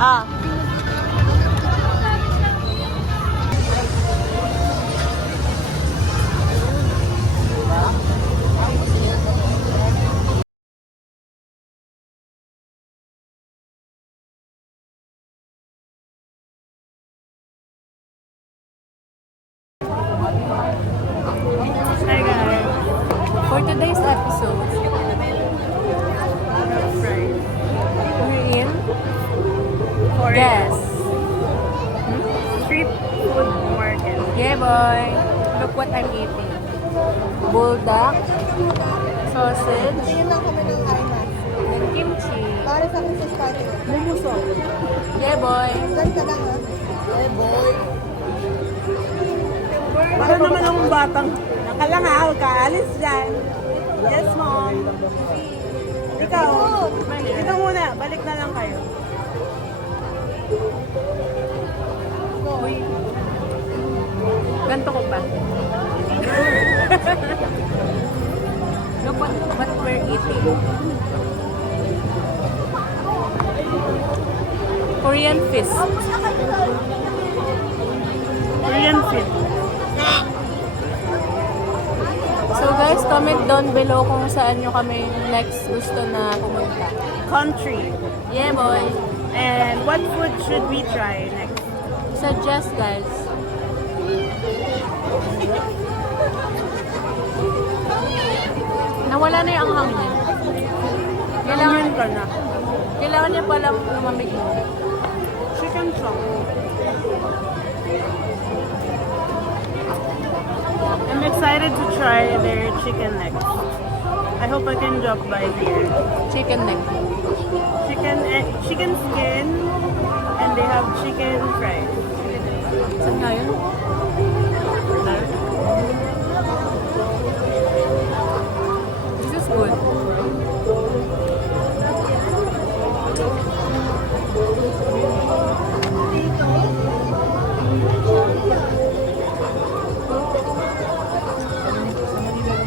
Ah. Hi guys. For today's episode, we're in Guess. Street food market. Yeah, boy. Look what I'm eating. Bulldog, sausage, Tingin lang kami ng IMAX. and kimchi. Para sa akin sa spicy. Lumuso. Yeah, boy. Diyan ka lang ha. Eh boy. Para naman akong batang. Nakalangaw ka. Alis dyan. Yes, mom. Ikaw. Ikaw muna. Balik na lang kayo. Uy. Ganto ko pa. Look what we're eating. Korean fish. Korean food. So guys, comment down below kung saan nyo kami next gusto na pumunta. Country. Yeah, boy. And what food should we try next? Suggest, guys. Nawala na yung anghang niya. Kailangan, Kailangan ka na. kailangan niya palang lumamig mo. Chicken chop. I'm excited to try their chicken next. I hope I can drop by here. Chicken neck. Chicken skin, and they have chicken fries. Saan nga yun? This is good.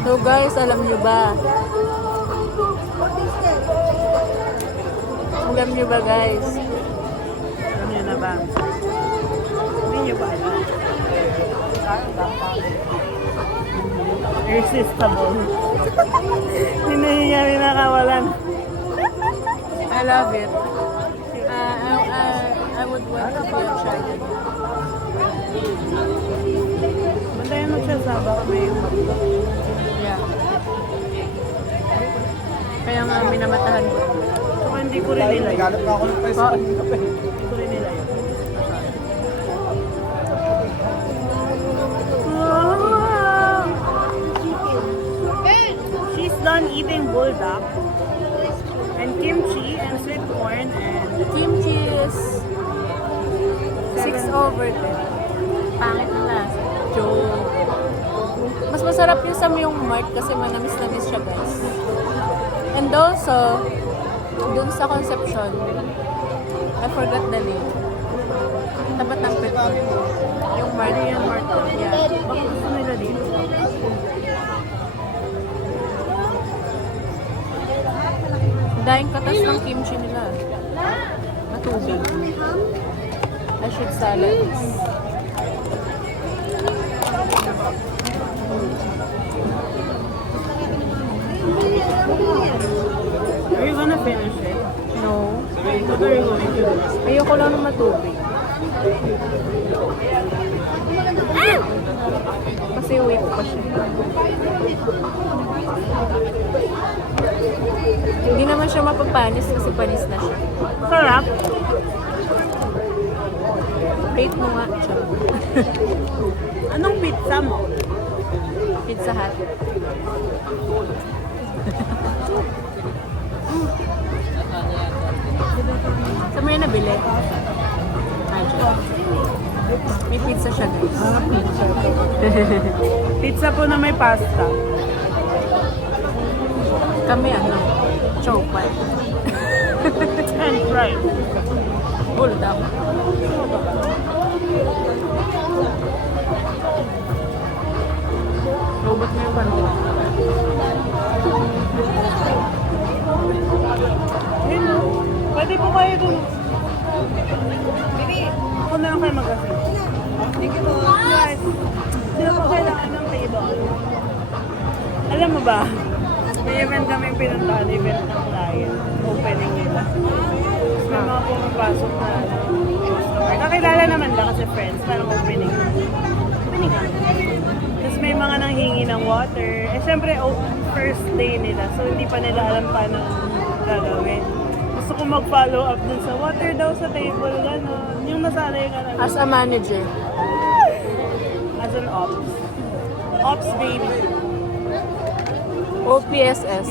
So guys, alam nyo ba? Alam nyo ba guys? Alam niyo na ba? Hindi niyo ba alam? Irresistible. Hindi niya rin nakawalan. I love it. I would want to be a child. Bantayan mo siya sa baka may makbo. Yeah. Kaya nga minamatahan ko. Saka hindi ko rin nila yun. Oh, Hindi ko rin nila yun. Wow! She's done eating bulldog and kimchi and sweet corn and kimchi is 6 over 10. Pangit na lasa. Joke. Mas masarap yung sa Myung Mart kasi manamis-namis siya guys. And also, dun sa Concepcion, I forgot the name. Tapat ng Petro. Yung Mart. Korean Mart. Yeah. Baka gusto nila dito. Dahil katas ng kimchi nila. Matubig. I should salads. Are you gonna finish it? No. What are you going to do? Ayoko lang ng matubig. Kasi wait pa siya. Hindi naman siya mapapanis kasi panis na siya. Sarap. Rate mo nga siya. Anong pizza mo? Pizza Hut. Saan mo yun nabili? May pizza siya guys. Pizza po na may pasta. Kami ano? Chopan. And fried. Bulldog. Robot mo yung panty. Yun, pwede po kayo dun. ba? May event kami pinuntahan, event ng client. Opening nila. Tapos may mga pumapasok na customer. Nakilala naman lang kasi friends, parang opening. Opening nga. Tapos may mga nanghingi ng water. Eh syempre, first day nila. So hindi pa nila alam paano gagawin. Gusto ko mag-follow up dun sa water daw sa table, gano'n. Yung nasanay ka na. As a manager. As an ops. Ops baby. OPSS.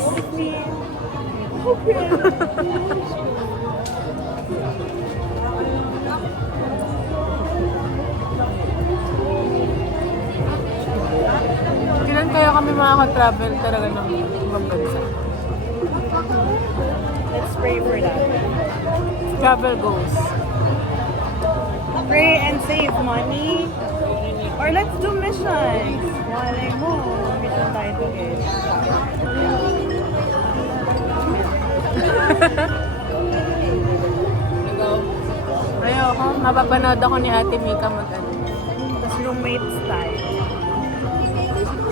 Kailan kaya kami makaka-travel talaga ng ibang bansa? Let's pray for that. Travel goals. Pray and save money. Or let's do missions. Malay mo, mission tayo together. Ayoko, mapapanood ako ni Ate Mika mag-ano. Tapos roommates tayo.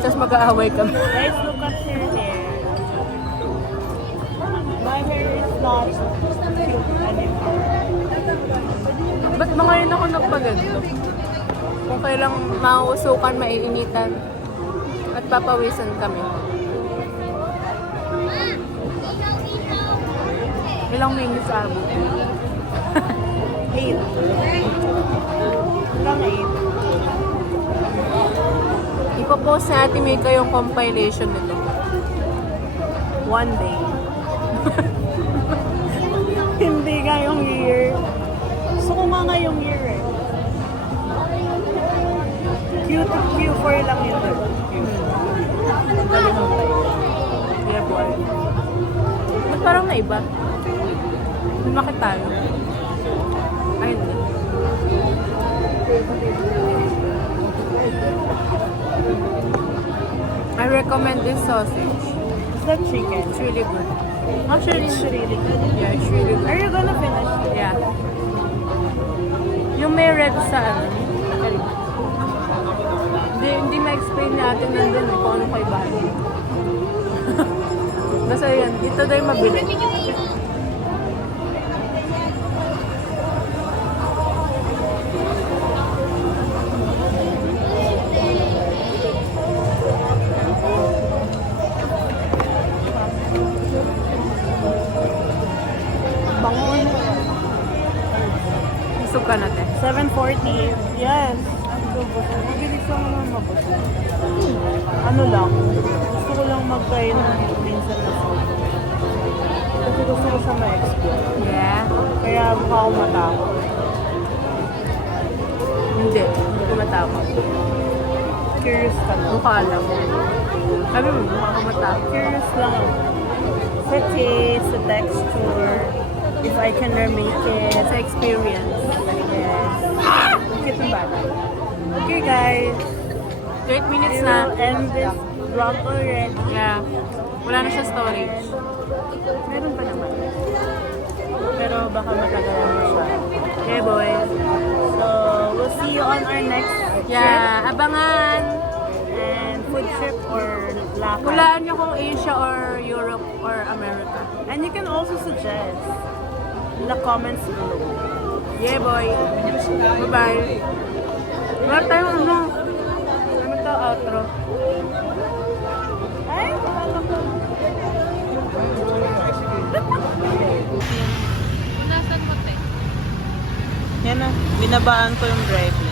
Tapos mag-aaway kami. Guys, look at her hair. My hair is not cute anymore. Ba't ba ngayon ako nagpaganto? Kung kailang mauusukan, maiinitan, at papawisan kami. Ilang minutes abot? 8. Hanggang 8. Ipopost na Ate Mika yung compilation nito. One day. Hindi nga yung year. Gusto ko nga yung year eh. Q4 lang yun. Yeah, boy. Ba't parang naiba? Lumaki tayo. Ay, hindi. I recommend this sausage. Is that chicken? It's really good. Actually, It's really good. yeah, it's really good. Are you gonna finish? Yeah. Yung may red sa ano. Hindi ma-explain natin nandun eh, kung ano kay Bali. Basta yan, dito daw yung mabili. Bangon. Isog ka natin. 7:40. Yes. Ang lubos. Mabilis lang naman mabusog. Ano lang, gusto ko lang mag-try ng minsan na food. Kasi gusto ko siya ma-explore. Yeah. Kaya mukha ako matakot. Hindi ko matakot. Curious ka lang. Mukha lang. Sabi mo, mukha ko matakot. Curious lang ako. Sa taste, sa texture, if I can remake it. Sa experience. Yes. Cute ng bata. Okay guys. 8 minutes We na. will end this vlog already. Yeah. Wala na siya storage. Meron pa naman. Pero baka matagalan mo siya. Okay, boy. So, we'll see you on our next Yeah, abangan. trip. And food trip or lakad. Hulaan niyo kung Asia or Europe or America. And you can also suggest in the comments below. Yeah, boy. Bye-bye. Wala tayong ano. Ano to, outro? Ay, Nasaan mo, te? yan na, binabaan ko yung drive niya.